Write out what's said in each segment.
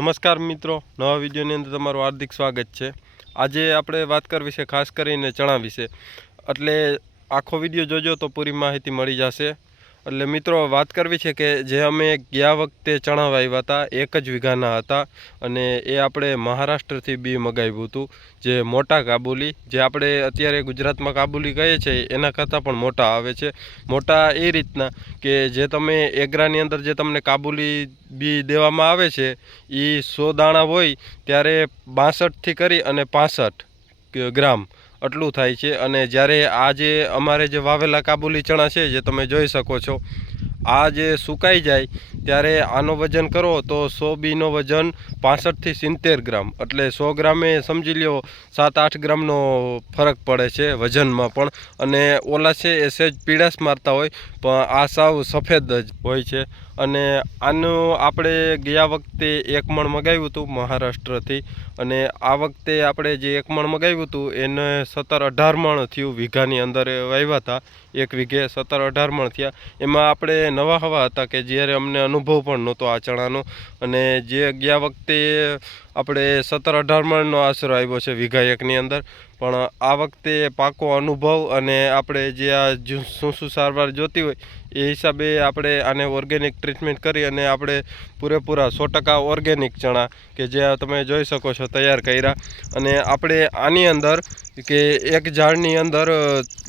નમસ્કાર મિત્રો, નવા વિડીયોની અંદર તમારું હાર્દિક સ્વાગત છે. આજે આપણે વાત કરવી છે ખાસ કરીને ચણા વિશે એટલે આખો વીડિયો જોજો તો પૂરી માહિતી મળી જશે. એટલે મિત્રો, વાત કરવી છે કે જે અમે ગયા વખતે ચણા વાવ્યા હતા, એક જ વીઘાના હતા અને એ આપણે મહારાષ્ટ્રથી બી મગાવ્યું હતું, જે મોટા કાબુલી, જે આપણે અત્યારે ગુજરાતમાં કાબુલી કહીએ છીએ, એના કરતાં પણ મોટા આવે છે. મોટા એ રીતના કે જે તમે એગ્રાની અંદર જે તમને કાબુલી બી દેવામાં આવે છે એ સો દાણા હોય ત્યારે બાસઠથી કરી અને પાસઠ ગ્રામ આટલું થાય છે અને જ્યારે આ જે અમારે જે વાવેલા કાબુલી ચણા છે જે તમે જોઈ શકો છો, આ જે સુકાઈ જાય ત્યારે આનો વજન કરો તો સો બીનો વજન પાસઠથી સિત્તેર ગ્રામ. એટલે સો ગ્રામે સમજી લ્યો, સાત આઠ ગ્રામનો ફરક પડે છે વજનમાં પણ. અને ઓલા છે એ સહેજ પીડાશ મારતા હોય, પણ આ સાવ સફેદ જ હોય છે. અને આનું આપણે ગયા વખતે એક મણ મગાવ્યું હતું મહારાષ્ટ્રથી. અને આ વખતે આપણે જે એક મણ મગાવ્યું હતું, એને સત્તર અઢાર મણ થયું વીઘાની અંદર વાવ્યા હતા. એક વીઘે સત્તર અઢાર મણ થયા. એમાં આપણે નવા હવા હતા કે જ્યારે અમને અનુભવ પણ નહોતો આ ચણાનો. અને જે ગયા વખતે આપણે સત્તર અઢાર મણનો આશરો આવ્યો છે વીઘા એકની અંદર. પણ આ વખતે પાકો અનુભવ અને આપણે જે આ શું શું સારવાર જોતી હોય એ હિસાબે આપણે આને ઓર્ગેનિક ટ્રીટમેન્ટ કરી અને આપણે પૂરેપૂરા સો ટકા ઓર્ગેનિક ચણા કે જે તમે જોઈ શકો છો તૈયાર કર્યા. અને આપણે આની અંદર કે એક ઝાડની અંદર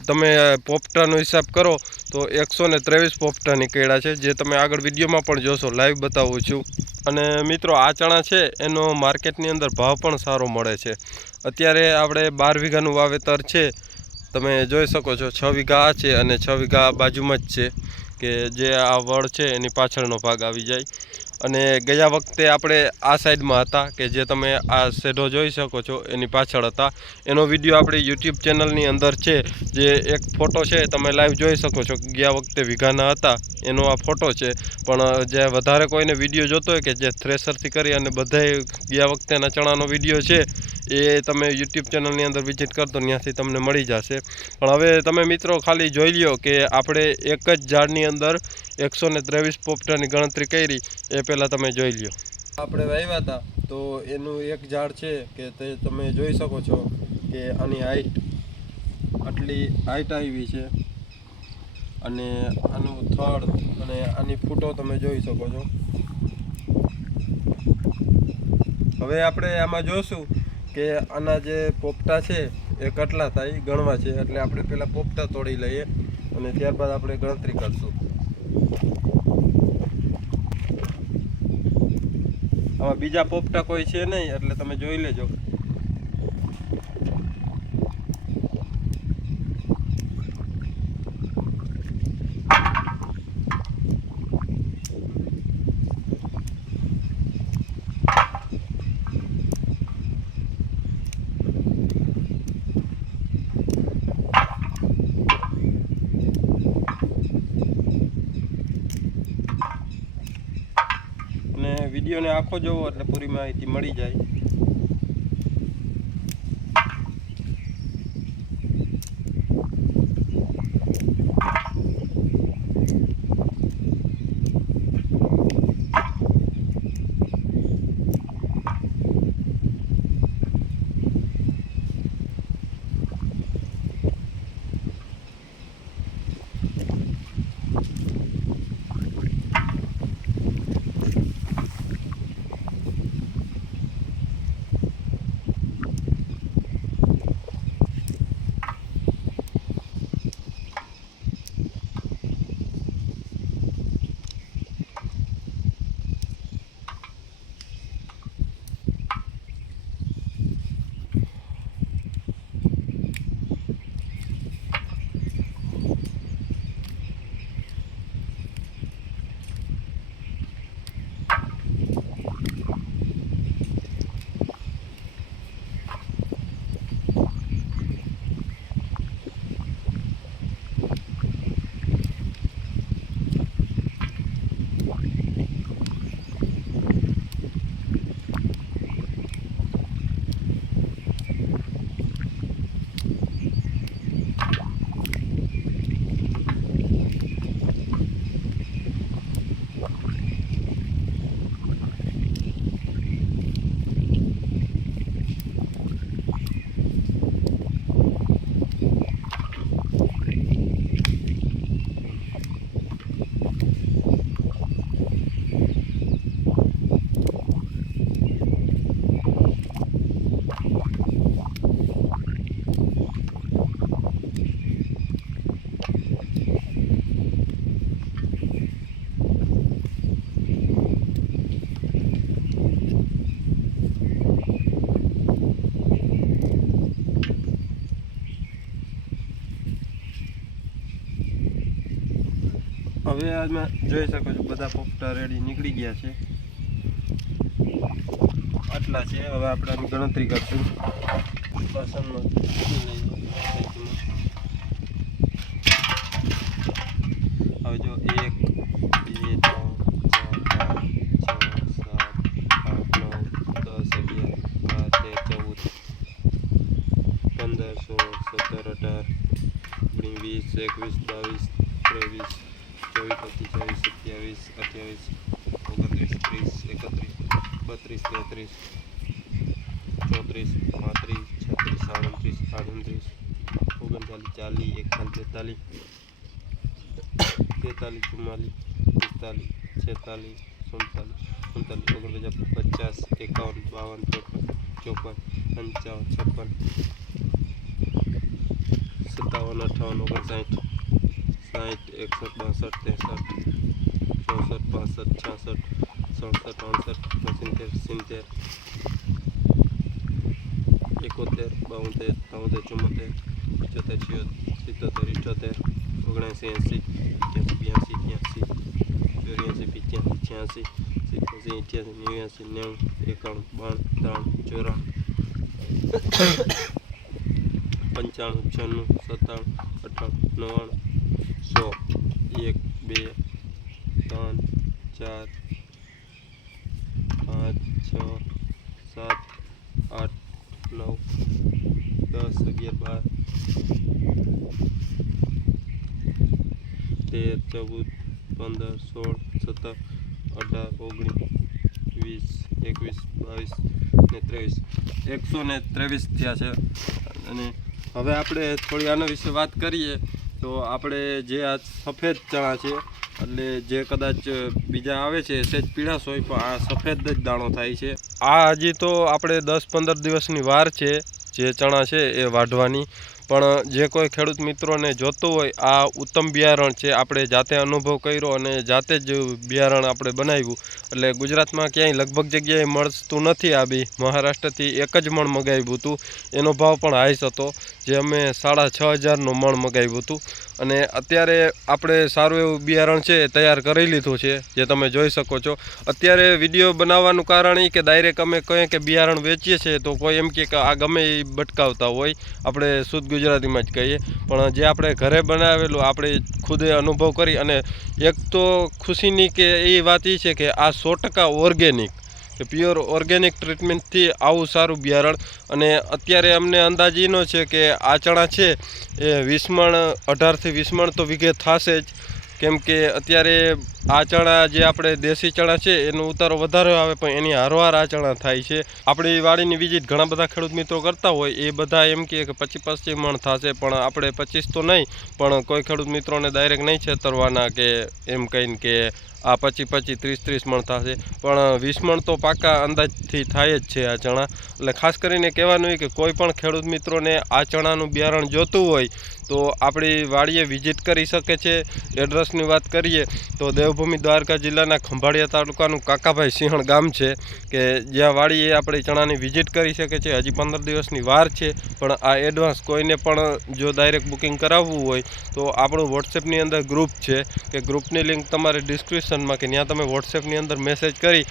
તમે પોપટાનો હિસાબ કરો તો એકસો ને ત્રેવીસ પોપટા નીકળ્યા છે, જે તમે આગળ વિડીયોમાં પણ જોશો લાઈવ બતાવું છું. અને મિત્રો, આ ચણા છે, એનો માર્કેટની અંદર ભાવ પણ સારો મળે છે. અત્યારે આપણે બાર વીઘાનું વાવેતર છે તમે જોઈ શકો છો, છ વીઘા આ છે અને છ વીઘા બાજુમાં જ છે કે જે આ વડ છે એની પાછળનો ભાગ આવી જાય. અને ગયા વખતે આપણે આ સાઈડમાં હતા કે જે તમે આ શેઢો જોઈ શકો છો, એની પાછળ હતા. એનો વીડિયો આપણી યુટ્યુબ ચેનલની અંદર છે, જે એક ફોટો છે, તમે લાઈવ જોઈ શકો છો ગયા વખતે વીઘાના હતા. એનો આ ફોટો છે. પણ જે વધારે કોઈને વીડિયો જોતો હોય કે જે થ્રેસરથી કરી અને બધાય ગયા વખતેના ચણાનો વીડિયો છે, એ તમે યુટ્યુબ ચેનલની અંદર વિઝિટ કરતો ત્યાંથી તમને મળી જશે. પણ હવે તમે મિત્રો ખાલી જોઈ લ્યો કે આપણે એક જ ઝાડની અંદર એકસો ને ત્રેવીસ પોપટાની ગણતરી કરી, એ પહેલાં તમે જોઈ લ્યો. આપણે વાવ્યા હતા, તો એનું એક ઝાડ છે કે તે તમે જોઈ શકો છો કે આની હાઈટ આટલી હાઈટ આવી છે. અને આનું થડ અને આની ફૂટો તમે જોઈ શકો છો. હવે આપણે આમાં જોશું કે આના જે પોપટા છે એ કેટલા થાય, ગણવા છે. એટલે આપણે પહેલાં પોપટા તોડી લઈએ અને ત્યારબાદ આપણે ગણતરી કરશું. આમાં બીજા પોપટા કોઈ છે નહીં, એટલે તમે જોઈ લેજો અને વિડીયોને આખો જોવો એટલે પૂરી માહિતી મળી જાય. હવે આમાં જોઈ શકો છો, બધા પોપટા રેડી નીકળી ગયા છે. આટલા છે, હવે આપણે આની ગણતરી કરશું. વાસણમાં હવે જો એક, બે પંદર, સોળ, સત્તર, અઢાર વીસ, એકવીસ સત્યાવીસ અઠ્યાવીસ ઓગણત્રીસ ત્રીસ એકત્રીસ બત્રીસ તેત્રીસ ચોત્રીસ પાંત્રીસ છત્રીસ સાડત્રીસ આડત્રીસ ઓગણચાલીસ ચાલીસ એકતાલીસ બેતાલીસ તેતાલીસ ચુમ્માલીસ પિસ્તાલીસ છેતાલીસ સુડતાલીસ સુડતાલીસ ઓગણપચાસ પચાસ એકાવન બાવન ત્રેપન ચોપન પંચાવન છપ્પન સત્તાવન અઠાવન ઓગણસાઠ સાઠ એકસઠ બાસઠ ત્રેસઠ ચોસઠ પાસઠ છાસઠ સડસઠ અડસઠ પંચોતેર સિત્તેર એકોતેર બાવતેર ત્રાવતેર ચુમ્મોતેર પંચોતેર સિત્તોતેર ઇઠોતેર ઓગણસી એંસી એક્યાસી બ્યાસી ત્યાસી ચોર્યાસી પિત્યાસી છ્યાસી સિત્યાસી અઠ્યાસી નેવ્યાસી નેવું એકાણું બાણું ત્રાણું ચોરાણું પંચાણું છન્નું સત્તાણું અઠાણું નવ્વાણું સો એક બે ત્રણ, ચાર, પાંચ, છ, સાત, આઠ, નવ, દસ, અગિયાર, બાર, તેર, ચૌદ, પંદર, સોળ, સત્તર, અઢાર, ઓગણીસ, વીસ, એકવીસ, બાવીસ ને ત્રેવીસ. એકસો ને ત્રેવીસ થયા છે. અને હવે આપણે થોડી આના વિશે વાત કરીએ. તો આપણે જે આ સફેદ ચણા છે, એટલે જે કદાચ બીજા આવે છે સેજ પીળાશ હોય, પણ આ સફેદ જ દાણો થાય છે. આ હજી તો આપણે દસ પંદર દિવસની વાર છે, જે ચણા છે એ વાઢવાની. પણ જે કોઈ ખેડૂત મિત્રોને જોતું હોય, આ ઉત્તમ બિયારણ છે, આપણે જાતે અનુભવ કર્યો અને જાતે જ બિયારણ આપણે બનાવ્યું. એટલે ગુજરાતમાં ક્યાંય લગભગ જગ્યાએ મળતું નથી આ બી. મહારાષ્ટ્રથી એક જ મણ મગાવ્યું હતું. એનો ભાવ પણ હાઈસ હતો, જે અમે સાડા છ હજારનું મણ મગાવ્યું હતું. અને અત્યારે આપણે સારું એવું બિયારણ છે તૈયાર કરી લીધું છે, જે તમે જોઈ શકો છો. અત્યારે વીડિયો બનાવવાનું કારણ એ કે ડાયરેક્ટ અમે કહીએ કે બિયારણ વેચીએ છીએ, તો કોઈ એમ કહે કે આ ગમે એ બટકાવતા હોય. આપણે શુદ્ધ ગુજરાતીમાં જ કહીએ. પણ જે આપણે ઘરે બનાવેલું, આપણે ખુદે અનુભવ કરી અને એક તો ખુશીની કે એ વાત એ છે કે આ સો ટકા ઓર્ગેનિક, કે પ્યોર ઓર્ગેનિક ટ્રીટમેન્ટથી આવું સારું બિયારણ. અને અત્યારે અમને અંદાજીનો છે કે આ ચણા છે, એ વીસમણ, અઢારથી વીસમણ તો વીઘે થશે જ. કેમ કે અત્યારે આ ચણા જે આપણે દેશી ચણા છે, એનો ઉતારો વધારે આવે પણ એની હારવાર આ ચણા થાય છે. આપણી વાડીની વિઝિટ ઘણા બધા ખેડૂત મિત્રો કરતા હોય, એ બધા એમ કહે કે પચીસ પચીસ મણ થશે, પણ આપણે પચીસ તો નહીં, પણ કોઈ ખેડૂત મિત્રોને ડાયરેક્ટ નહીં છેતરવાના કે એમ કહીને કે આ પચીસ પચીસ ત્રીસ ત્રીસ મણ થશે. પણ વીસ મણ તો પાકા અંદાજથી થાય જ છે આ ચણા. એટલે ખાસ કરીને કહેવાનું કે કોઈ પણ ખેડૂત મિત્રોને આ ચણાનું બિયારણ જોતું હોય, તો આપણી વાડીએ વિઝિટ કરી શકે છે. એડ્રેસની વાત કરીએ, તો દેવભૂમિ દ્વારકા જિલ્લાના ખંભાળિયા તાલુકાનું કાકાભાઈ સિંહણ ગામ છે કે જ્યાં વાડીએ આપણી ચણાની વિઝિટ કરી શકે છે. હજી પંદર દિવસની વાર છે, પણ આ એડવાન્સ કોઈને પણ જો ડાયરેક્ટ બુકિંગ કરાવવું હોય તો આપણું વોટ્સએપની અંદર ગ્રુપ છે કે ગ્રુપની લિંક તમારે ડિસ્ક્રિપ્શનમાં કે ત્યાં તમે વોટ્સએપની અંદર મેસેજ કરી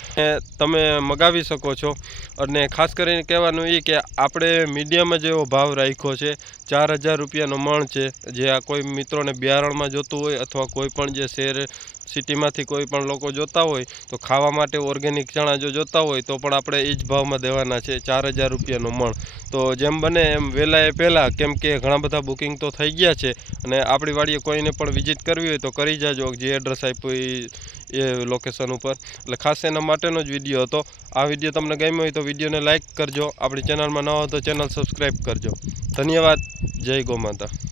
તમે મગાવી શકો છો. અને ખાસ કરીને કહેવાનું એ કે આપણે મીડિયમ જ એવો ભાવ રાખ્યો છે, ચાર હજાર રૂપિયાનો મણ છે. જે આ કોઈ મિત્રોને બિયારણમાં જોતું હોય અથવા કોઈ પણ જે શહેર સિટીમાંથી કોઈ પણ લોકો જોતા હોય તો ખાવા માટે ઓર્ગેનિક ચણા જો જોતા હોય તો પણ આપણે એ જ ભાવમાં દેવાના છે, ચાર હજાર રૂપિયાનો મણ. તો જેમ બને એમ વહેલાએ પહેલાં કેમ કે ઘણા બધા બુકિંગ તો થઈ ગયા છે અને આપણી વાડીએ કોઈને પણ વિઝિટ કરવી હોય તો કરી જાજો, જે એડ્રેસ આપ્યું એ એ લોકેશન ઉપર. એટલે ખાસ એના માટેનો જ વીડિયો હતો. આ વીડિયો તમને ગમ્યો હોય તો વિડીયોને લાઇક કરજો. આપણી ચેનલમાં ન હોય તો ચેનલ સબસ્ક્રાઈબ કરજો. ધન્યવાદ. જય ગૌ માતા